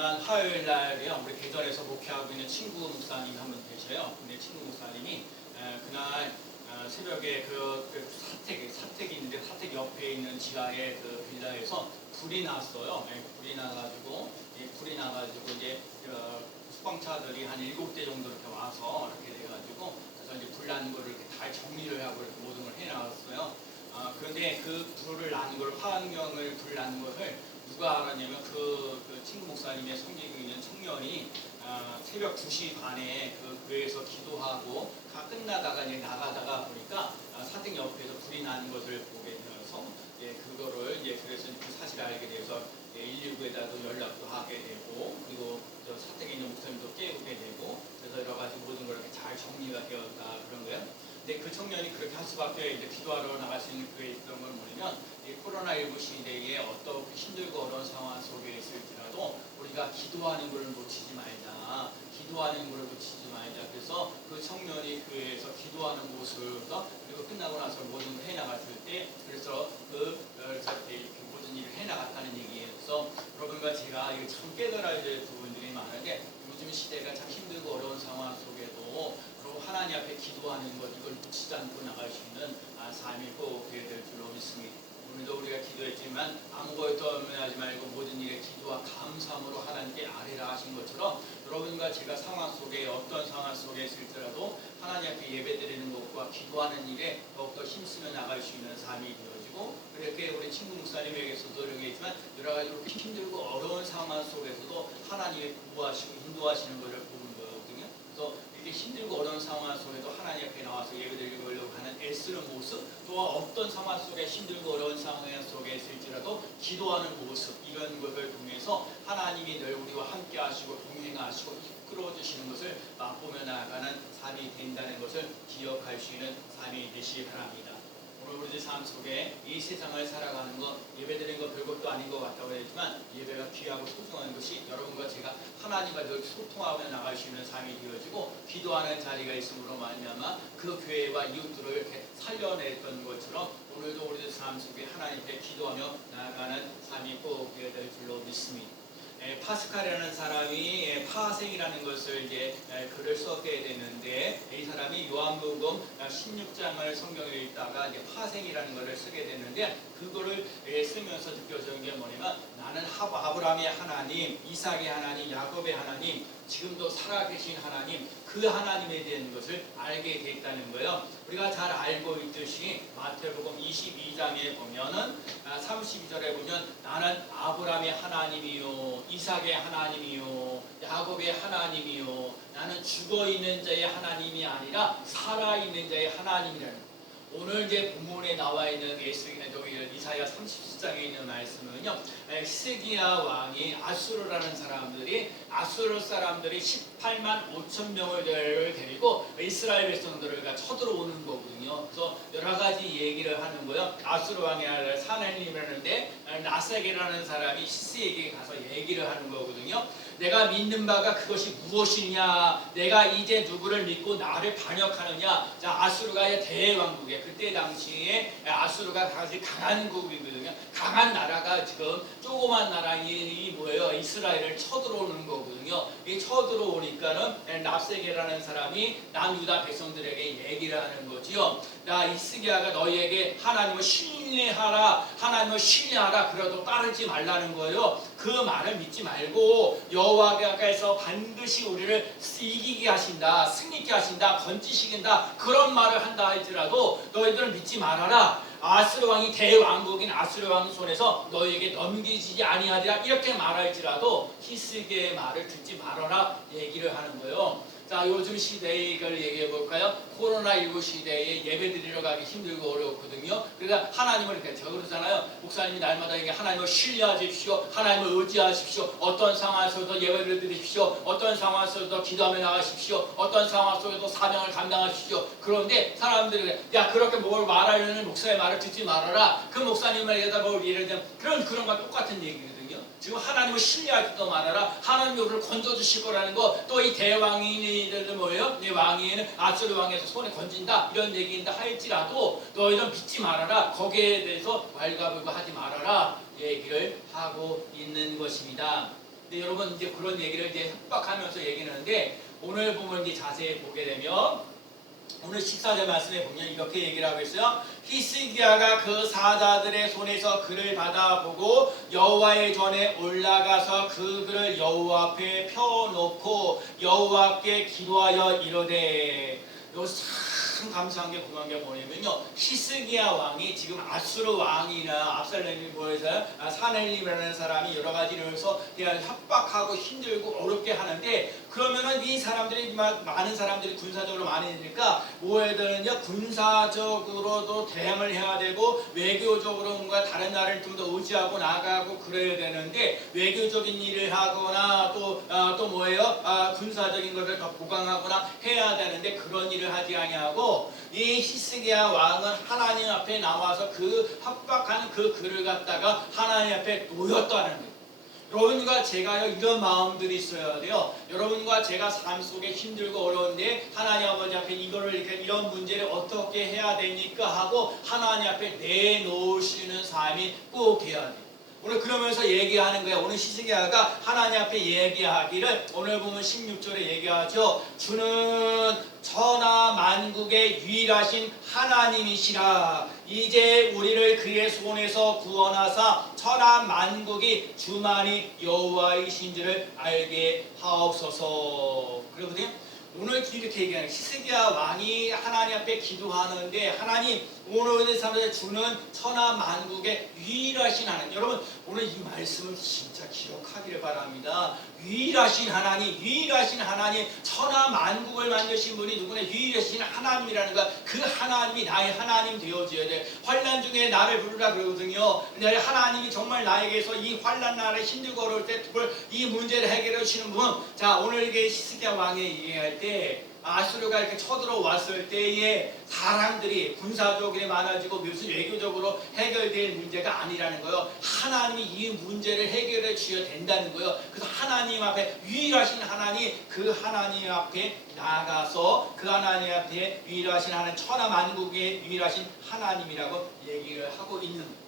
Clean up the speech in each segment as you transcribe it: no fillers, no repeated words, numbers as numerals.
지난 화요일 날이요, 우리 대전에서 목회하고 있는 친구 목사님이 한 분 계셔요. 근데 친구 목사님이 그날 새벽에 사택이 있는데 사택 옆에 있는 지하의 그 빌라에서 불이 났어요. 불이 나가지고 이제 소방차들이 한 7대 정도 이렇게 와서 이렇게 돼가지고 그래서 이제 불 난 거를 이렇게 다 정리를 하고 이렇게 모든 걸 해나갔어요. 그런데 그 불을 난 걸, 화학명을 불 난 것을 누가 알았냐면 그 친구 목사님의 섬기고 있는 청년이 새벽 2시 반에 그 교회에서 기도하고 다 끝나다가 이제 나가다가 보니까 사택 옆에서 불이 난 것을 보게 되어서 그거를 그래서 그 사실을 알게 돼서 119에다도 연락도 하게 되고, 그리고 저 사택에 있는 목사님도 깨우게 되고, 그래서 여러 가지 모든 걸 이렇게 잘 정리가 되었다 그런 거예요. 근데 그 청년이 그렇게 할 수밖에 이제 기도하러 나갈 수 있는 그에 있던 건 뭐냐면, 이 코로나19 시대에 어떻게 힘들고 어려운 상황 속에 있을지라도 우리가 기도하는 걸 놓치지 말자. 그래서 그 청년이 교회에서 기도하는 모습과 그리고 끝나고 나서 모든 걸 해나갔을 때, 그래서 이렇게 모든 일을 해나갔다는 얘기예요. 여러분과 제가 이거 참 깨달아야 될 부분들이 많은데, 요즘 시대가 참 힘들고 어려운 상황 속에도 하나님 앞에 기도하는 것, 이걸 놓치지 않고 나갈 수 있는 삶이 꼭 되어야 될 줄로 믿습니다. 오늘도 우리가 기도했지만 아무것도 하지 말고 모든 일에 기도와 감사함으로 하나님께 아뢰라 하신 것처럼, 여러분과 제가 상황 속에 어떤 상황 속에 있을지라도 하나님 앞에 예배드리는 것과 기도하는 일에 더욱더 힘쓰며 나갈 수 있는 삶이 되어지고, 그렇게 우리 친구 목사님에게서도 얘기했지만 여러 가지 이렇게 힘들고 어려운 상황 속에서도 하나님의 구하시고 인도하시는 것을 보는 거거든요. 그래서 이렇게 힘들고 어려운 상황 속에도 하나님 앞에 나와서 예배드리려고 하는 애쓰는 모습, 또한 어떤 상황 속에 힘들고 어려운 상황 속에 있을지라도 기도하는 모습, 이런 것을 통해서 하나님이 늘 우리와 함께 하시고 동행하시고 이끌어 주시는 것을 맛보며 나아가는 삶이 된다는 것을 기억할 수 있는 삶이 되시기 바랍니다. 오늘 우리들 삶 속에 이 세상을 살아가는 것, 예배드리는 것 별것도 아닌 것 같다고 했지만 예배가 귀하고 소중한 것이 여러분과 제가 하나님과 늘 소통하며 나갈 수 있는 삶이 되어지고, 기도하는 자리가 있음으로 말미암아 그 교회와 이웃들을 이렇게 살려냈던 것처럼 오늘도 우리들 삶 속에 하나님께 기도하며 나아가는 삶이 꼭 되어야 될 줄로 믿습니다. 파스칼이라는 사람이 파생이라는 것을 글을 썼게 되는데, 이 사람이 요한복음 16장을 성경에 읽다가 파생이라는 것을 쓰게 되는데, 그거를 쓰면서 느껴지는 게 뭐냐면, 나는 아브라함의 하나님, 이삭의 하나님, 야곱의 하나님, 지금도 살아계신 하나님, 그 하나님에 대한 것을 알게 됐다는 거예요. 우리가 잘 알고 있듯이 마태복음 22장에 보면은 32절에 보면 나는 아브라함의 하나님이요, 이삭의 하나님이요, 야곱의 하나님이요, 나는 죽어있는 자의 하나님이 아니라 살아있는 자의 하나님이라는 거예요. 오늘 본문에 나와 있는 이사야 37장에 있는 말씀은요, 히스기야 왕이 아수르라는 아수르 사람들이 18만 5천 명을 데리고 이스라엘 백성들을 쳐들어오는 거거든요. 그래서 여러 가지 얘기를 하는 거예요. 아수르 왕의 아들 사나님이라는데 나세게라는 사람이 히스기야에게 가서 얘기를 하는 거거든요. 내가 믿는 바가 그것이 무엇이냐? 내가 이제 누구를 믿고 나를 반역하느냐? 자, 아수르가 대왕국이에요. 그때 당시에 아수르가 가장 강한 국이거든요. 강한 나라가 지금 조그만 나라 뭐예요? 이스라엘을 쳐들어오는 거거든요. 이 쳐들어오니까는 납세게라는 사람이 남유다 백성들에게 얘기를 하는 거지요. 나 히스기야가 너희에게 하나님을 신뢰하라, 그래도 따르지 말라는 거예요. 그 말을 믿지 말고 여호와께서 반드시 우리를 이기게 하신다, 승리케 하신다, 건지시킨다, 그런 말을 한다 할지라도 너희들은 믿지 말아라. 아수르 왕이 대왕국인 아수르 왕 손에서 너희에게 넘기지 아니하리라, 이렇게 말할지라도 히스기야의 말을 듣지 말아라 얘기를 하는 거예요. 자, 요즘 시대에 이걸 얘기해 볼까요? 코로나19 시대에 예배 드리러 가기 힘들고 어렵거든요. 그러니까 하나님을 이렇게 그러잖아요. 목사님이 날마다 하나님을 신뢰하십시오, 하나님을 의지하십시오, 어떤 상황에서도 예배를 드리십시오, 어떤 상황에서도 기도하며 나가십시오, 어떤 상황 속에도 사명을 감당하십시오. 그런데 사람들이 그렇게 뭘 말하려는 목사의 말을 듣지 말아라, 그 목사님을 얘기하다 보면 예를 들면 그런 것과 똑같은 얘기거든요. 지금 하나님을 신뢰하지도 말아라, 하나님이 우리를 건져주실 거라는 거, 또 이 대왕인들 뭐예요? 이 왕인 아수르 왕에서 손에 건진다, 이런 얘기인다 할지라도 너희는 믿지 말아라, 거기에 대해서 왈가불가하지 말아라 얘기를 하고 있는 것입니다. 근데 여러분 이제 그런 얘기를 이제 협박하면서 얘기하는데 오늘 보면 이제 자세히 보게 되면 오늘 14절 말씀에 보면 이렇게 얘기를 하고 있어요. 히스기야가 그 사자들의 손에서 글을 받아보고 여호와의 전에 올라가서 그 글을 여호와 앞에 펴놓고 여호와께 기도하여 이르되, 여기서 참 감사한 게 궁금한 게 뭐냐면요, 히스기야 왕이 지금 아수르 왕이나 압살롬이 뭐해서 사넬림이라는 사람이 여러 가지를 해서 그냥 협박하고 힘들고 어렵게 하는데, 그러면은 이 사람들이 많은 사람들이 군사적으로 많이 되니까 뭐 해야 되느냐, 군사적으로도 대응을 해야 되고 외교적으로 뭔가 다른 나라를 좀 더 의지하고 나가고 그래야 되는데, 외교적인 일을 하거나 또 뭐예요, 군사적인 것을 더 보강하거나 해야 되는데 그런 일을 하지 아니하고 이 히스기야 왕은 하나님 앞에 나와서 그 협박하는 그 글을 갖다가 하나님 앞에 놓였다는 거예요. 여러분과 제가요, 이런 마음들이 있어야 돼요. 여러분과 제가 삶 속에 힘들고 어려운데 하나님 아버지 앞에 이거를 이런 문제를 어떻게 해야 됩니까 하고 하나님 앞에 내놓으시는 삶이 꼭 돼야 돼요. 오늘 그러면서 얘기하는 거예요. 오늘 히스기야가 하나님 앞에 얘기하기를 오늘 보면 16절에 얘기하죠. 주는 천하 만국의 유일하신 하나님이시라. 이제 우리를 그의 손에서 구원하사 천하 만국이 주만이 여호와이신지를 알게 하옵소서. 그러거든요. 오늘 이렇게 얘기하는 히스기야 왕이 하나님 앞에 기도하는데, 하나님 오늘 사람들 주는 천하 만국의 유일하신 하나님. 여러분 오늘 이 말씀을 진짜 기억하기를 바랍니다. 유일하신 하나님, 유일하신 하나님, 천하 만국을 만드신 분이 누구냐? 유일하신 하나님이라는 거. 그 하나님이 나의 하나님 되어줘야 돼. 환난 중에 나를 부르라 그러거든요. 근데 하나님이 정말 나에게서 이 환난 날에 힘들고 어려울 때 이 문제를 해결해 주시는 분. 자, 오늘 이게 히스기야 왕이 얘기할 때 아수르가 이렇게 쳐들어왔을 때에 사람들이 군사적으로 많아지고 무슨 외교적으로 해결될 문제가 아니라는 거예요. 하나님이 이 문제를 해결해 주셔야 된다는 거예요. 그래서 하나님 앞에 유일하신 하나님, 그 하나님 앞에 나가서 그 하나님 앞에 유일하신 하나님, 천하 만국의 유일하신 하나님이라고 얘기를 하고 있는 거예요.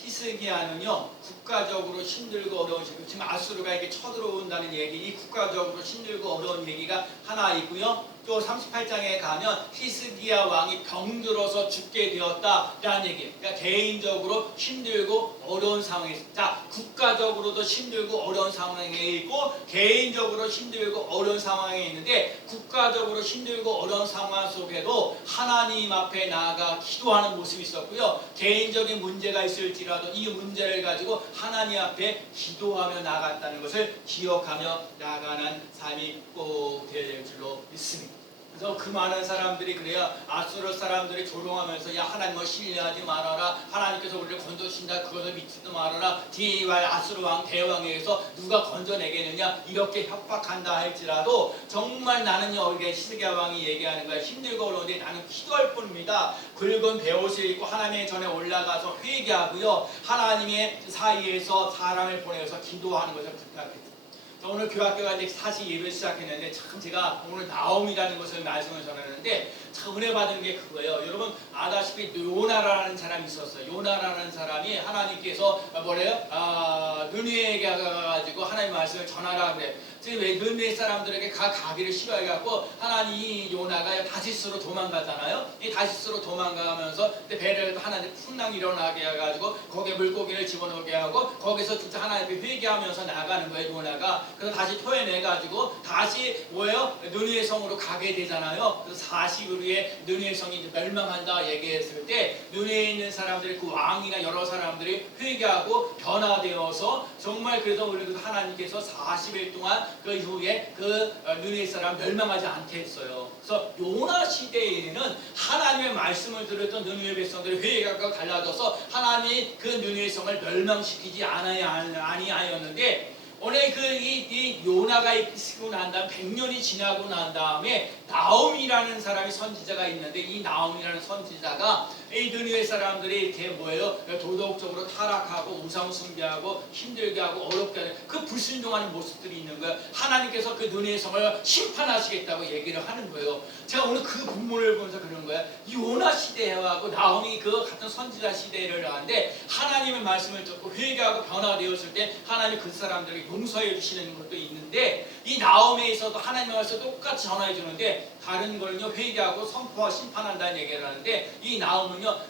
히스기야는요, 국가적으로 힘들고 어려운, 지금 아수르가 이렇게 쳐들어온다는 얘기, 이 국가적으로 힘들고 어려운 얘기가 하나 있고요. 또 38장에 가면 히스기야 왕이 병들어서 죽게 되었다라는 얘기예요. 그러니까 개인적으로 힘들고 어려운 상황에 있습니다. 자, 국가적으로도 힘들고 어려운 상황에 있고 개인적으로 힘들고 어려운 상황에 있는데, 국가적으로 힘들고 어려운 상황 속에도 하나님 앞에 나아가 기도하는 모습이 있었고요. 개인적인 문제가 있을지라도 이 문제를 가지고 하나님 앞에 기도하며 나갔다는 것을 기억하며 나가는 삶이 꼭 될 줄로 믿습니다. 그래서 그 많은 사람들이 그래야 아수르 사람들이 조롱하면서 야, 하나님을 신뢰하지 말아라, 하나님께서 우리를 건져주신다, 그것을 믿지도 말아라, 뒤에 아수르 왕 대왕에 의해서 누가 건져내겠느냐 이렇게 협박한다 할지라도, 정말 나는요, 이게 히스기야 왕이 얘기하는 거야. 힘들고 어려운데 나는 기도할 뿐입니다. 굵은 베옷을 입고 하나님의 전에 올라가서 회개하고요, 하나님의 사이에서 사람을 보내서 기도하는 것을 부탁했습니다. 오늘 교학교가 이제 사실 예배를 시작했는데, 참 제가 오늘 나옴이라는 것을 말씀을 전하는데 참 은혜 받은 게 그거예요. 여러분 아다시피 요나라는 사람이 있었어요. 요나라는 사람이 하나님께서 뭐래요? 느느웨에게 가가지고 하나님 말씀을 전하라 그래. 지금 왜 느느웨 사람들에게 가기를 싫어해갖고 하나님이 요나가 다시스로 도망가잖아요. 이 다시스로 도망가면서 배를 하나님 풍랑이 일어나게 해가지고 거기에 물고기를 집어넣게 하고 거기서 진짜 하나님 회개하면서 나가는 거예요, 요나가. 그래서 다시 토해내가지고 다시 뭐예요? 느느웨 성으로 가게 되잖아요. 그래서 40일 후에 느느웨 성이 멸망한다 얘기했을 때 느느웨에 있는 사람들이, 그 왕이나 여러 사람들이 회개하고 변화되어서 정말, 그래서 우리 하나님께서 40일 동안 그 이후에 그 느느웨 사람 멸망하지 않게 했어요. 그래서 요나 시대에는 하나님의 말씀을 들었던 느느웨 백성들이 회개하고 달라져서 하나님이 그 느느웨 성을 멸망시키지 아니하였는데, 오늘 이 요나가 있고 난 다음 100년이 지나고 난 다음에 나옴이라는 사람이 선지자가 있는데, 이 나옴이라는 선지자가 이 느느웨 사람들이 이렇게 뭐예요? 도덕적으로 타락하고 우상 숭배하고 힘들게 하고 어렵게 하는 그 불순종하는 모습들이 있는 거예요. 하나님께서 그 느느웨 성을 심판하시겠다고 얘기를 하는 거예요. 제가 오늘 그 본문을 보면서 그런 거예요. 요나 시대하고 나홈이 그 같은 선지자 시대를 하는데 하나님의 말씀을 듣고 회개하고 변화되었을 때 하나님이 그 사람들을 용서해 주시는 것도 있는데 이 나홈에 있어도 하나님의 말씀을 똑같이 전화해 주는데 다른 거는요 회개하고 선포와 심판한다는 얘기를 하는데 이 나홈은요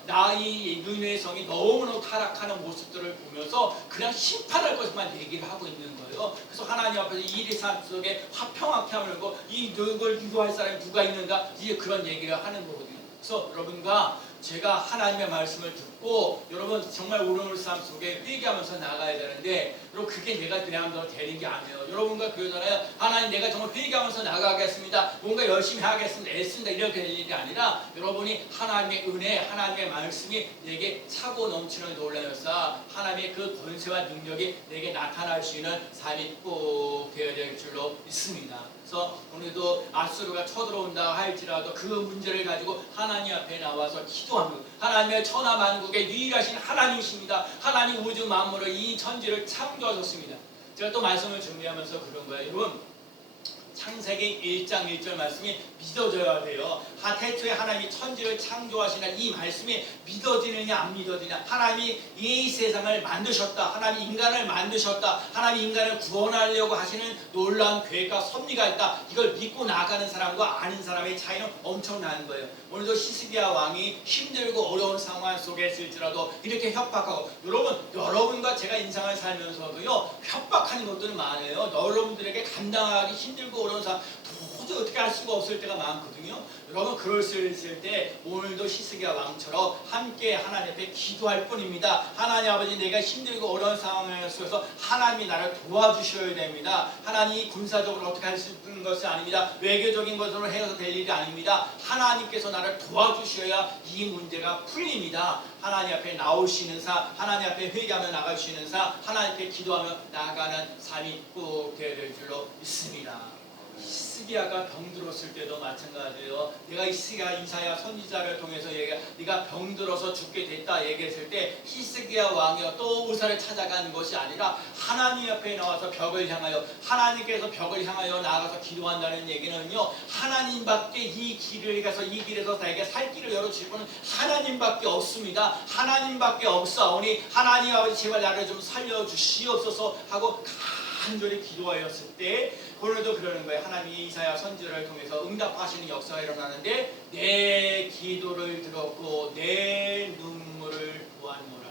이 느느웨 성이 너무너무 타락하는 모습들을 보면서 그냥 심판할 것만 얘기를 하고 있는 거예요. 그래서 하나님 앞에서 이 삶 속에 화평하게 하려고 이 누굴 기도할 사람이 누가 있는가 이제 그런 얘기를 하는 거거든요. 그래서 여러분과 제가 하나님의 말씀을 듣고 여러분 정말 오늘 삶 속에 회개하면서 나가야 되는데 여러분 그게 내가 그냥 되는 게 아니에요. 여러분과 그러잖아요. 하나님 내가 정말 회개하면서 나가겠습니다. 뭔가 열심히 하겠습니다. 애쓴다 이렇게 될 일이 아니라 여러분이 하나님의 은혜 하나님의 말씀이 내게 차고 넘치는 놀라운 역사 하나님의 그 권세와 능력이 내게 나타날 수 있는 삶이 꼭 되어야 될 줄로 믿습니다. 그래서 오늘도 아수르가 쳐들어온다 할지라도 그 문제를 가지고 하나님 앞에 나와서 기도하는 하나님의 천하만국의 유일하신 하나님이십니다. 하나님 우주 만물을 이 천지를 창조하셨습니다. 제가 또 말씀을 준비하면서 그런 거예요. 여러분 창세기 1장 1절 말씀이 믿어져야 돼요. 태초에 하나님이 천지를 창조하시는 이 말씀이 믿어지느냐 안 믿어지느냐. 하나님이 이 세상을 만드셨다. 하나님이 인간을 만드셨다. 하나님이 인간을 구원하려고 하시는 놀라운 계획과 섭리가 있다. 이걸 믿고 나가는 사람과 아닌 사람의 차이는 엄청나는 거예요. 오늘도 히스기야 왕이 힘들고 어려운 상황 속에 있을지라도 이렇게 협박하고 여러분과 제가 인생을 살면서도요 협박하는 것들은 많아요. 여러분들에게 감당하기 힘들고 어려운 상황 도저히 어떻게 할 수가 없을 때가 많거든요. 여러분 그럴 수 있을 때 오늘도 히스기야 왕처럼 함께 하나님 앞에 기도할 뿐입니다. 하나님 아버지 내가 힘들고 어려운 상황에 속에서 하나님이 나를 도와주셔야 됩니다. 하나님이 군사적으로 어떻게 할 수 있는 것이 아닙니다. 외교적인 것으로 해서 될 일이 아닙니다. 하나님께서 나를 도와주셔야 이 문제가 풀립니다. 하나님 앞에 나올 수 있는 하나님 앞에 회개하며 나갈 수 있는 하나님께 기도하며 나아가는 삶이 꼭 되어야 될 줄로 믿습니다. 히스기야가 병들었을 때도 마찬가지예요. 내가 이사야 선지자를 통해서 네가 병들어서 죽게 됐다 얘기했을 때 히스기야 왕이요 또 의사를 찾아가는 것이 아니라 하나님 앞에 나와서 벽을 향하여 하나님께서 벽을 향하여 나아가서 기도한다는 얘기는요 하나님밖에 이 길을 가서 이 길에서 나에게 살 길을 열어주실 분은 하나님밖에 없습니다. 하나님밖에 없사오니 하나님 아버지 제발 나를 좀 살려주시옵소서 하고 간절히 기도하였을 때 오늘도 그러는 거예요. 하나님이 이사야 선지자를 통해서 응답하시는 역사가 일어나는데 내 기도를 들었고 내 눈물을 보았노라.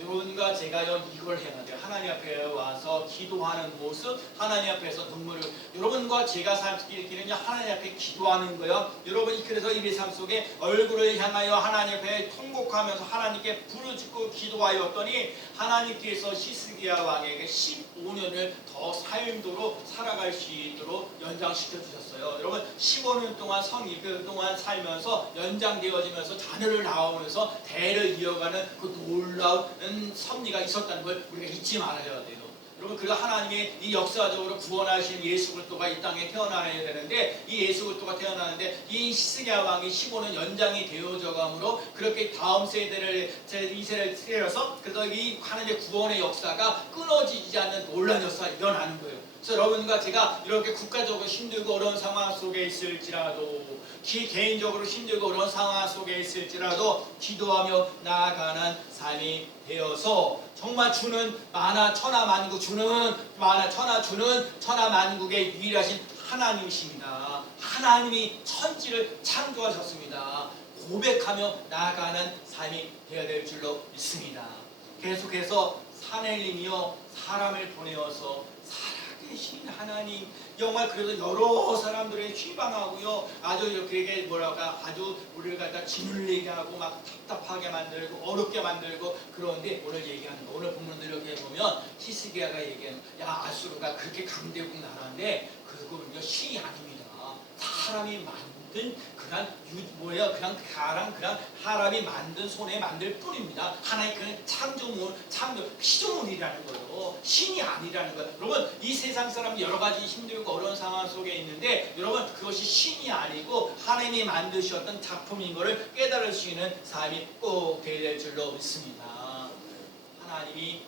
여러분과 제가요 이걸 해야 돼요. 하나님 앞에 와서 기도하는 모습, 하나님 앞에서 눈물을 여러분과 제가 살길 길은요 하나님 앞에 기도하는 거예요. 여러분이 그래서 이 삶 속에 얼굴을 향하여 하나님 앞에 통곡하면서 하나님께 부르짖고 기도하였더니 하나님께서 히스기야 왕에게 15년을 더 삶도록 살아갈 수 있도록 연장시켜 주셨어요. 여러분 15년 동안 성이 그동안 살면서 연장되어지면서 자녀를 낳으면서 대를 이어가는 그 놀라운 섭리가 있었다는 걸 우리가 잊지 말아야 돼요. 여러분 그리고 하나님이 이 역사적으로 구원하신 예수 그리스도가 이 땅에 태어나야 되는데 이 예수 그리스도가 태어나는데 이 히스기야 왕이 15년 연장이 되어져감으로 그렇게 다음 세대를 제2세를 때려서 그래서 이 하나님의 구원의 역사가 끊어지지 않는 놀라운 역사가 일어나는 거예요. 그래서 여러분과 제가 이렇게 국가적으로 힘들고 어려운 상황 속에 있을지라도 개인적으로 힘들고 어려운 상황 속에 있을지라도 기도하며 나아가는 삶이 되어서 정말 주는 만하 천하만국 주는 만하 주는 천하만국의 유일하신 하나님이십니다. 하나님이 천지를 창조하셨습니다. 고백하며 나아가는 삶이 되어야 될 줄로 믿습니다. 계속해서 사내림이요 사람을 보내어서 살아계신 하나님 정말 그래도 여러 사람들의 희망하고요 아주 이렇게 아주 우리를 갖다 짓눌리게 하고 막 답답하게 만들고 어렵게 만들고 그런데 오늘 얘기하는 거 오늘 본문들 이렇게 보면 히스기야가 얘기하는 야 아수르가 그렇게 강대국 나라인데 그거는요 신이 아닙니다. 사람이 만든 그냥 사람이 만든 손에 만들 뿐입니다. 하나의 그냥 창조 피조물이라는 거예요. 신이 아니라는 거예요. 여러분 이 세상 사람 여러 가지 힘들고 어려운 상황 속에 있는데 여러분 그것이 신이 아니고 하나님이 만드셨던 작품인 것을 깨달을 수 있는 삶이 꼭 되어야 될 줄로 믿습니다. 하나님이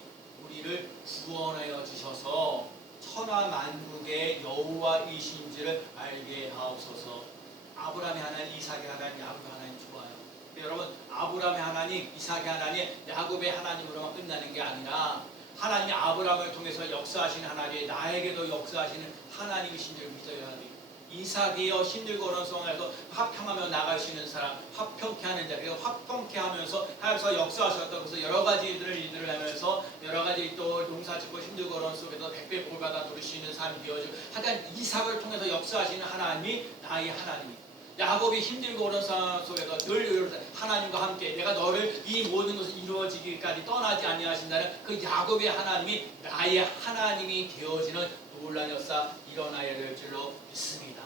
우리를 구원하여 주셔서 천하 만국의 여호와이신지를 알게 하옵소서. 아브라함의 하나님, 이삭의 하나님, 야곱의 하나님 좋아요. 근데 여러분 아브라함의 하나님, 이삭의 하나님, 야곱의 하나님으로만 끝나는 게 아니라 하나님이 아브라함을 통해서 역사하시는 하나님이 나에게도 역사하시는 하나님이신 줄 믿어야 돼요. 이삭이여 힘들고 어려운 상황에서 화평하며 나갈 수 있는 사람, 화평케 하는 자, 그래서 화평케 하면서 역사하셨던 그래서 여러 가지 일들을 하면서 여러 가지 또 농사짓고 힘들고 어려운 속에서 백배 복 받아 누릴 수 있는 삶이 되어지고 하여간 이삭을 통해서 역사하시는 하나님이 나의 하나님이 야곱이 힘들고 어려운 상황 속에서 늘 하나님과 함께 내가 너를 이 모든 것을 이루어지기까지 떠나지 아니하신다는 그 야곱의 하나님이 나의 하나님이 되어지는 놀라운 역사 일어나야 될 줄로 믿습니다.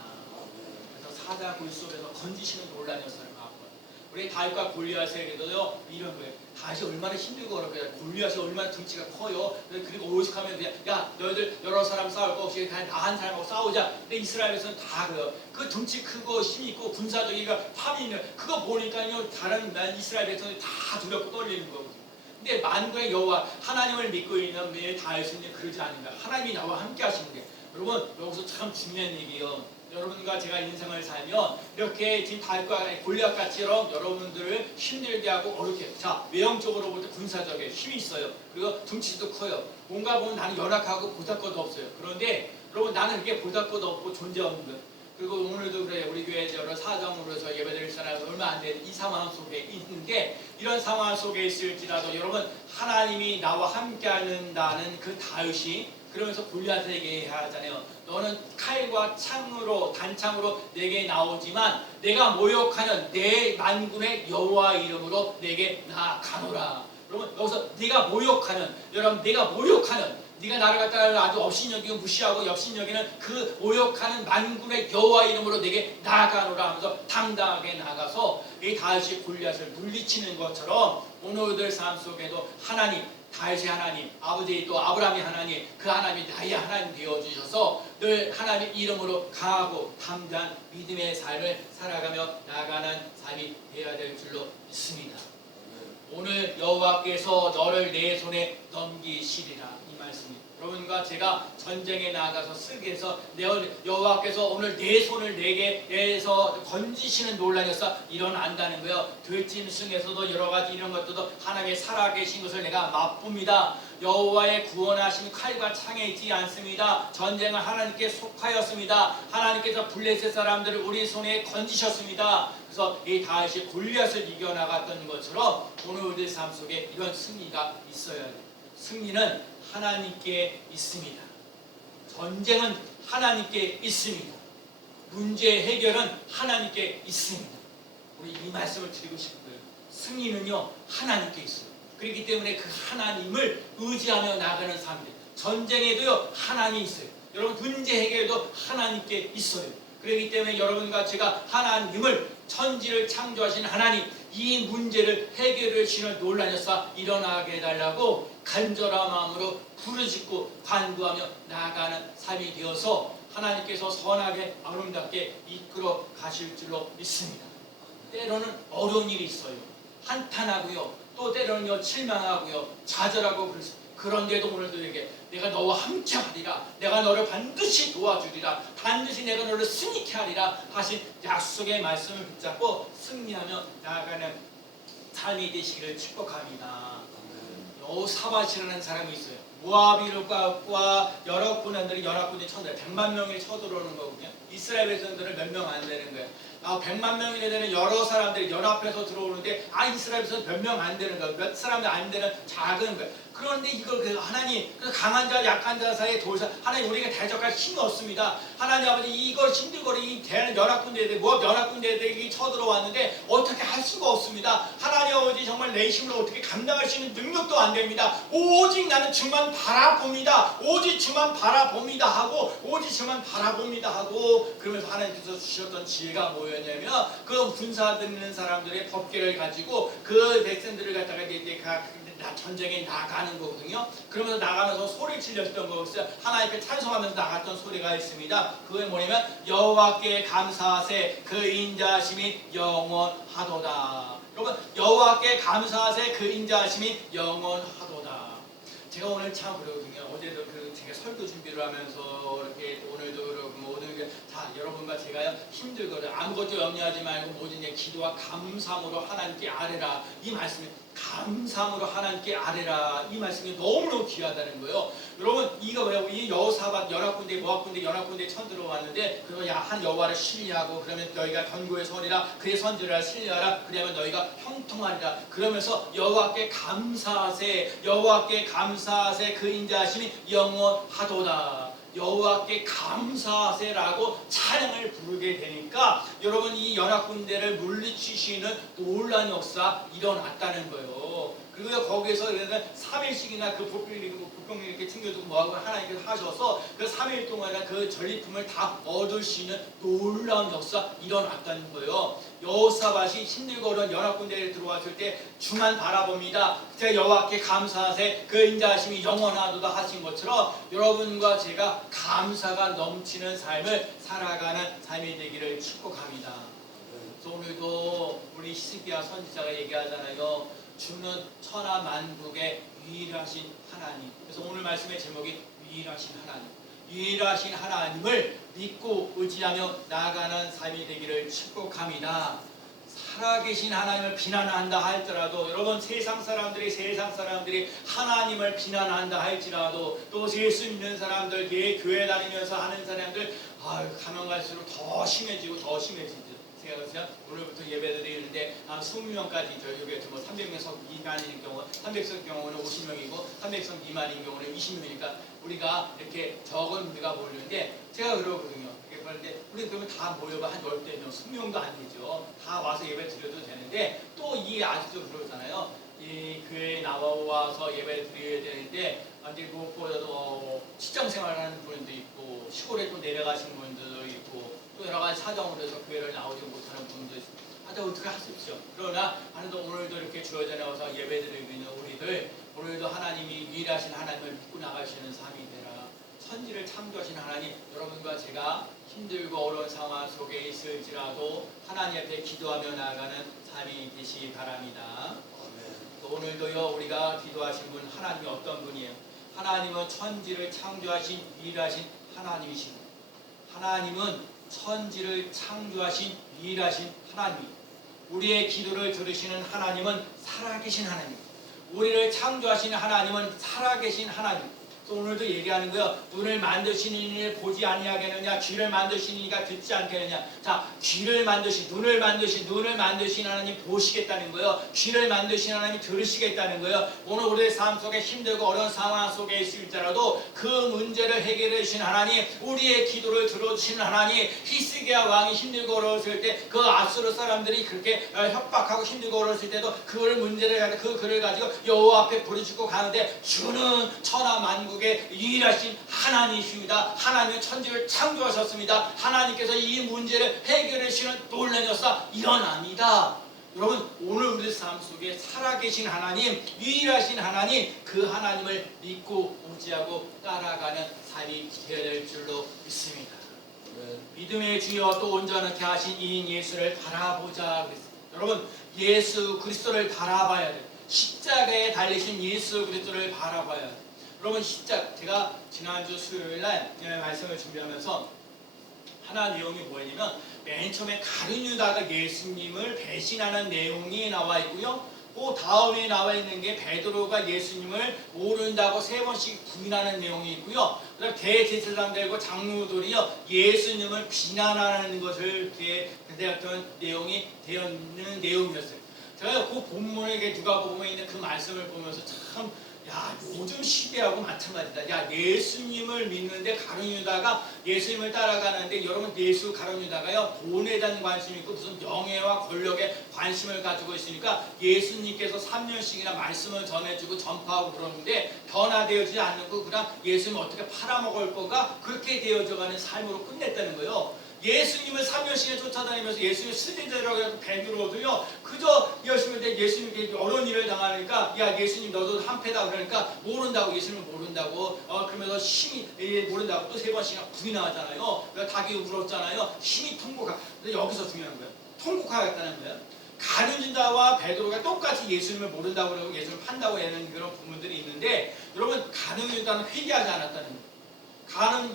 그래서 사자굴 속에서 건지시는 놀라운 역사를 봐왔고요. 우리 다윗과 골리앗에게도요 이런 거예요. 다윗이 얼마나 힘들고 어렵게 골리앗이 얼마나 등치가 커요. 그리고 오죽하면 그냥 야 너희들 여러 사람 싸울 거 없이 그냥 나 한 사람하고 싸우자. 근데 이스라엘에서는 다 그래요. 그 등치 크고 힘 있고 군사적이가 파이 있는 그거 보니까요 다른 이스라엘 백성들이 다 두렵고 떨리는 거거든요. 근데 만군의 여호와 하나님을 믿고 있는 매 다윗은 그러지 않는다. 하나님이 나와 함께 하시는 게 여러분 여기서 참 중요한 얘기예요. 여러분과 제가 인생을 살면 이렇게 지금 다윗과 골리앗같이처럼 여러분들을 힘들게 하고 어렵게 자 외형적으로 볼 때 군사적인 힘이 있어요. 그리고 등치도 커요. 뭔가 보면 나는 연약하고 보잘것도 없어요. 그런데 여러분 나는 그게 보잘것도 없고 존재 없는 거예요. 그리고 오늘도 그래요. 우리 교회 여러 사정으로 해서 예배드릴 사람이 얼마 안 되는 이 상황 속에 있는데 이런 상황 속에 있을지라도 여러분 하나님이 나와 함께 하는다는 그 다윗이 그러면서 골리앗에게 하잖아요. 너는 칼과 창으로 단창으로 내게 나오지만 내가 모욕하는 내 만군의 여호와 이름으로 내게 나아가노라. 여러분 여기서 네가 모욕하는 여러분 내가 모욕하는 네가 나를 갖다가 아주 업신여기고 무시하고 역신여기는 그 모욕하는 만군의 여호와 이름으로 내게 나아가노라 하면서 당당하게 나가서 이 다윗이 골리앗을 물리치는 것처럼 오늘들 삶 속에도 하나님 다윗의 하나님 아버지 또 아브라함의 하나님 그 하나님이 나의 하나님 되어주셔서 늘 하나님 이름으로 강하고 담대한 믿음의 삶을 살아가며 나아가는 삶이 되어야 될 줄로 믿습니다. 오늘 여호와께서 너를 내 손에 넘기시리라 이 말씀입니다. 여러분과 제가 전쟁에 나가서 쓰기 위해서 여호와께서 오늘 내 손을 내게에서 건지시는 놀라운 역사 일어난다는 거예요. 들짐승에서도 여러 가지 이런 것들도 하나님의 살아계신 것을 내가 맛봅니다. 여호와의 구원하신 칼과 창에 있지 않습니다. 전쟁은 하나님께 속하였습니다. 하나님께서 블레셋 사람들을 우리 손에 건지셨습니다. 그래서 이 다윗이 골리앗을 이겨나갔던 것처럼 오늘 우리 삶 속에 이런 승리가 있어야 돼요. 승리는 하나님께 있습니다. 전쟁은 하나님께 있습니다. 문제 해결은 하나님께 있습니다. 우리 이 말씀을 드리고 싶고요. 승리는요 하나님께 있어요. 그렇기 때문에 그 하나님을 의지하며 나가는 삶들. 전쟁에도요 하나님이 있어요. 여러분 문제 해결도 하나님께 있어요. 그렇기 때문에 여러분과 제가 하나님을 천지를 창조하신 하나님 이 문제를 해결을 시는 놀라운 역사 일어나게 해달라고 간절한 마음으로 부르짖고 간구하며 나아가는 삶이 되어서 하나님께서 선하게 아름답게 이끌어 가실 줄로 믿습니다. 때로는 어려운 일이 있어요. 한탄하고요. 또 때로는요 실망하고요. 좌절하고 그렇습니다. 그런데도 오늘도 내가 너와 함께 하리라. 내가 너를 반드시 도와주리라. 반드시 내가 너를 승리케 하리라 하신 약속의 말씀을 붙잡고 승리하며 나아가는 삶이 되시기를 축복합니다. 여호사밧이라는 사람이 있어요. 모압이과 여러 군인들이 연합군이 쳐들어요. 100만 명이 쳐들어오는 거거든요. 이스라엘 백성들은 몇 명 안 되는 거예요. 100만 명이 되는 여러 사람들이 연합해서 들어오는데 이스라엘 백성은 몇 명 안 되는 거예요. 몇 사람이 안 되는 작은 거예요. 그런데 이걸 하나님 그 강한 자 약한 자 사이에 도우사 하나님 우리에게 대적할 힘이 없습니다. 하나님 아버지 이걸 힘들고 이 대한 연합군대들 모압 연합군대들이 쳐들어왔는데 어떻게 할 수가 없습니다. 하나님 아버지 정말 내 힘으로 어떻게 감당할 수 있는 능력도 안 됩니다. 오직 나는 주만 바라봅니다. 오직 주만 바라봅니다 하고 오직 주만 바라봅니다 하고 그러면서 하나님께서 주셨던 지혜가 뭐였냐면 그 군사 듣는 사람들의 법궤를 가지고 그 백성들을 갖다가 이제 전쟁에 나가는 거거든요. 그러면서 나가면서 소리 질렸던 거였어요. 하나님께 찬송하면서 나갔던 소리가 있습니다. 그게 뭐냐면 여호와께 감사하세 그 인자하심이 영원하도다. 여러분 여호와께 감사하세 그 인자하심이 영원하도다. 제가 오늘 참 그러거든요. 어제도 제가 설교 준비를 하면서 이렇게 오늘도 그러고 모든 게 다 여러분과 제가 힘들거든요. 아무것도 염려하지 말고 모든 게 기도와 감사함으로 하나님께 아뢰라. 이 말씀이 감사함으로 하나님께 아뢰라. 이 말씀이 너무너무 귀하다는 거예요. 여러분 이거 뭐예요? 이 여호사밧 연합군대 모압군대 연합군대 쳐들어왔는데 그러면 한 여호와를 신뢰하고 그러면 너희가 견고에 서리라 그의 선지를 신뢰하라 그러면 너희가 형통하리라. 그러면서 여호와께 감사하세 여호와께 감사하세 그 인자하심이 영원하도다. 여호와께 감사하세라고 찬양을 부르게 되니까 여러분 이 연합군대를 물리치시는 놀라운 역사 일어났다는 거예요. 그리고 거기에서 3일씩이나 그 보병 이렇게 챙겨두고 뭐하고 하나님께서 하셔서 그 3일 동안에 그 전리품을 다 얻을 수 있는 놀라운 역사 일어났다는 거예요. 여호사밧이 힘들고 어려운 연합군대에 들어왔을 때 주만 바라봅니다. 제가 여호와께 감사하세 그 인자하심이 영원하도다 하신 것처럼 여러분과 제가 감사가 넘치는 삶을 살아가는 삶이 되기를 축복합니다. 그래서 오늘도 우리 히스기야 선지자가 얘기하잖아요. 주는 천하 만국의 유일하신 하나님. 그래서 오늘 말씀의 제목이 유일하신 하나님. 유일하신 하나님을 믿고 의지하며 나아가는 삶이 되기를 축복합니다. 살아계신 하나님을 비난한다 할지라도 여러분 세상 사람들이 하나님을 비난한다 할지라도 또 예수 믿는 사람들 교회 다니면서 하는 사람들 가면 갈수록 더 심해지고 제가 오늘부터 예배드리는데 20명까지 저희 교회 뭐 300명 미만인 경우 300석 경우는 50명이고 300석 미만인 경우는 20명이니까 우리가 이렇게 적은 우리가 모이는데 제가 그러거든요. 그런데 우리 그러면 다 모여봐 한 10대 명 20명도 안 되죠. 다 와서 예배 드려도 되는데 또 이 아직도 그러잖아요. 이 교회에 나와서 예배 드려야 되는데 이제 무엇보다도 직장 생활하는 분도 있고 시골에 또 내려가시는 분들도 있고 또 여러 가지 사정으로 해서 교회를 나오지 못하는 분도 있습니다. 어떻게 하십시오. 그러나 오늘도 이렇게 주어져 나와서 예배드리고 있는 우리들 오늘도 하나님이 유일하신 하나님을 믿고 나가시는 삶이 되라. 천지를 창조하신 하나님 여러분과 제가 힘들고 어려운 상황 속에 있을지라도 하나님 앞에 기도하며 나아가는 삶이 되시기 바랍니다. 또 오늘도요 우리가 기도하신 분 하나님이 어떤 분이에요? 하나님은 천지를 창조하신 유일하신 하나님이십니다. 하나님은 천지를 창조하신 유일하신 하나님. 우리의 기도를 들으시는 하나님은 살아계신 하나님. 우리를 창조하신 하나님은 살아계신 하나님. 또 오늘도 얘기하는 거예요. 눈을 만드신 이를 보지 아니하겠느냐, 귀를 만드신 이가 듣지 않겠느냐. 자, 귀를 만드신, 눈을 만드신 하나님 보시겠다는 거예요. 귀를 만드신 하나님 들으시겠다는 거예요. 오늘 우리의 삶 속에 힘들고 어려운 상황 속에 있을지라도 그 문제를 해결해 주신 하나님, 우리의 기도를 들어주시는 하나님. 히스기야 왕이 힘들고 어려웠을 때 그 아수르 사람들이 그렇게 협박하고 힘들고 어려웠을 때도 그 문제를 그 글을 가지고 여호와 앞에 부르짖고 가는데 주는 천하 만국의 유일하신 하나님이십니다. 하나님은 천지를 창조하셨습니다. 하나님께서 이 문제를 해결해 주시는 놀라운 역사 일어납니다. 여러분 오늘 우리 삶 속에 살아계신 하나님, 유일하신 하나님, 그 하나님을 믿고 의지하고 따라가는 삶이 되어야 될 줄로 믿습니다. 믿음의 주여 또 온전하게 하신 이인 예수를 바라보자 그랬습니다. 여러분 예수 그리스도를 바라봐야 돼요. 십자가에 달리신 예수 그리스도를 바라봐야 돼요. 여러분 제가 지난주 수요일날 말씀을 준비하면서 하나 내용이 뭐냐면 맨 처음에 가룟 유다가 예수님을 배신하는 내용이 나와 있고요. 그 다음에 나와 있는 게 베드로가 예수님을 모른다고 3번씩 부인하는 내용이 있고요. 그다음 대제사장들과 장로들이요 예수님을 비난하는 것을 어떤 내용이 되어 있는 내용이었어요. 제가 그 본문에 누가복음에 있는 그 말씀을 보면서 참 야, 요즘 시대하고 마찬가지다. 야, 예수님을 믿는데 가룟 유다가 예수님을 따라가는데 여러분 예수 가룟 유다가요 돈에 대한 관심이 있고 무슨 명예와 권력에 관심을 가지고 있으니까 예수님께서 3년씩이나 말씀을 전해주고 전파하고 그러는데 변화되어지지 않는 거 그냥 예수님 어떻게 팔아먹을 거가 그렇게 되어져가는 삶으로 끝냈다는 거예요. 예수님을 3년씩이나 쫓아다니면서 예수님 스제자라고 해서 베드로도요 그저 열심히 예수님께 어려운 일을 당하니까 야 예수님 너도 한패다 그러니까 모른다고 예수님을 모른다고 그러면서 힘이 모른다고 또 3번씩이나 부인하잖아요. 닭이 울었잖아요. 힘이 통곡하. 근데 여기서 중요한 거예요. 통곡하겠다는 거예요. 가룟 유다와 베드로가 똑같이 예수님을 모른다고 그러고 예수님을 판다고 하는 그런 부분들이 있는데 여러분 가룟 유다는 회개하지 않았다는 거예요.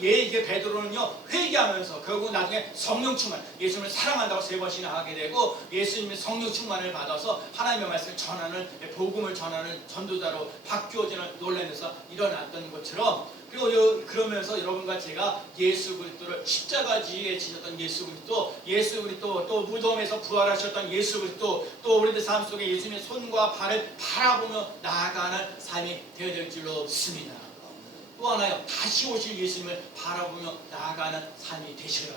이게 베드로는요 회개하면서 결국 나중에 성령 충만 예수님을 사랑한다고 3번씩이나 하게 되고 예수님의 성령 충만을 받아서 하나님의 말씀을 전하는 복음을 전하는 전도자로 바뀌어지는 놀라면서 일어났던 것처럼 그리고 그러면서 여러분과 제가 예수 그리스도를 십자가지에 지셨던 예수 그리스도 또 무덤에서 부활하셨던 예수 그리스도 또 우리들 삶 속에 예수님의 손과 발을 바라보며 나아가는 삶이 되어야 될 줄로 믿습니다. 또 하나요. 다시 오실 예수님을 바라보며 나아가는 삶이 되시라.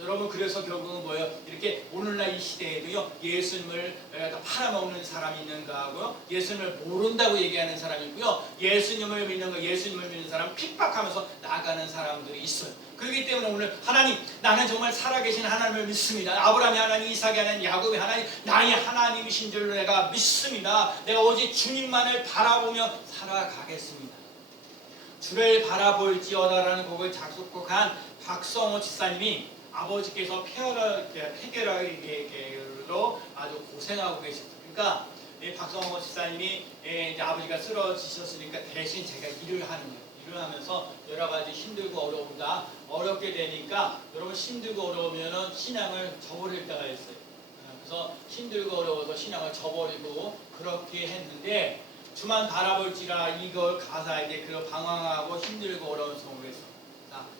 여러분 그래서 결국은 뭐예요? 이렇게 오늘날 이 시대에도요 예수님을 팔아먹는 사람이 있는가 하고요 예수님을 모른다고 얘기하는 사람이 있고요 예수님을 믿는 사람 핍박하면서 나가는 사람들이 있어요. 그렇기 때문에 오늘 하나님 나는 정말 살아계신 하나님을 믿습니다. 아브라함의 하나님, 이삭의 하나님, 야곱의 하나님 나의 하나님이신 줄로 내가 믿습니다. 내가 오직 주님만을 바라보며 살아가겠습니다. 주를 바라볼지어다라는 곡을 작곡한 박성호 집사님이 아버지께서 폐결하기로 아주 고생하고 계셨어요. 그러니까 박성호 집사님이 이제 아버지가 쓰러지셨으니까 대신 제가 일을 하는 거예요. 일을 하면서 여러 가지 힘들고 어렵게 되니까 여러분 힘들고 어려우면은 신앙을 저버릴 때가 있어요. 그래서 힘들고 어려워서 신앙을 저버리고 그렇게 했는데 주만 바라볼지라 이걸 가사에 그 방황하고 힘들고 어려운 속에서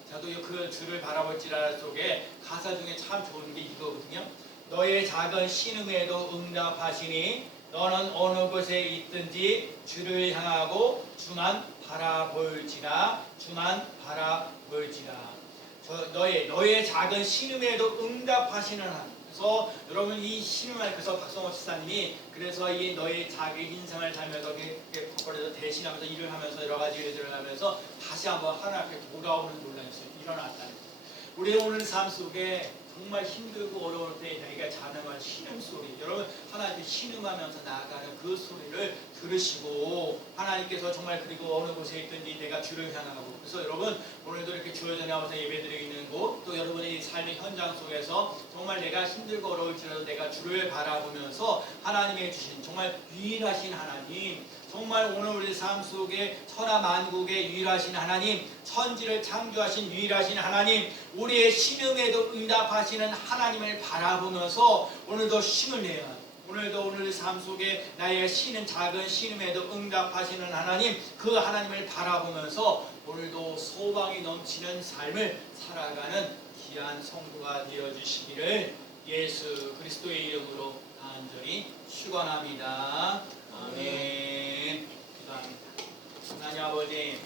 저도 그 주를 바라볼지라 속에 가사 중에 참 좋은 게 이거거든요. 너의 작은 신음에도 응답하시니 너는 어느 곳에 있든지 주를 향하고 주만 바라볼지라 너의 작은 신음에도 응답하시는 하나님. 그래서 여러분 이 신음을 그래서 박성호 집사님이 그래서 이 너의 자기 인생을 살면서 거꾸로 대신하면서 일을 하면서 여러 가지 일들을 하면서 다시 한번 하나님 앞에 돌아오는 논란이 일어났다는 거예요. 우리 오늘 삶 속에 정말 힘들고 어려울 때 자기가 자랑할 신음소리 여러분 하나님께 신음하면서 나아가는 그 소리를 들으시고 하나님께서 정말 그리고 어느 곳에 있든지 내가 주를 향하고 그래서 여러분 오늘도 이렇게 주여 전하면서 예배드리는 곳 또 여러분의 삶의 현장 속에서 정말 내가 힘들고 어려울지라도 내가 주를 바라보면서 하나님의 주신 정말 유일하신 하나님 정말 오늘 우리 삶 속에 천하 만국의 유일하신 하나님 천지를 창조하신 유일하신 하나님 우리의 신음에도 응답하시는 하나님을 바라보면서 오늘도 힘을 내야 오늘도 오늘 삶 속에 나의 작은 신음에도 응답하시는 하나님 그 하나님을 바라보면서 오늘도 소망이 넘치는 삶을 살아가는 귀한 성도가 되어주시기를 예수 그리스도의 이름으로 간절히 축원합니다. 아멘. 기도합니다. 하나님 아버지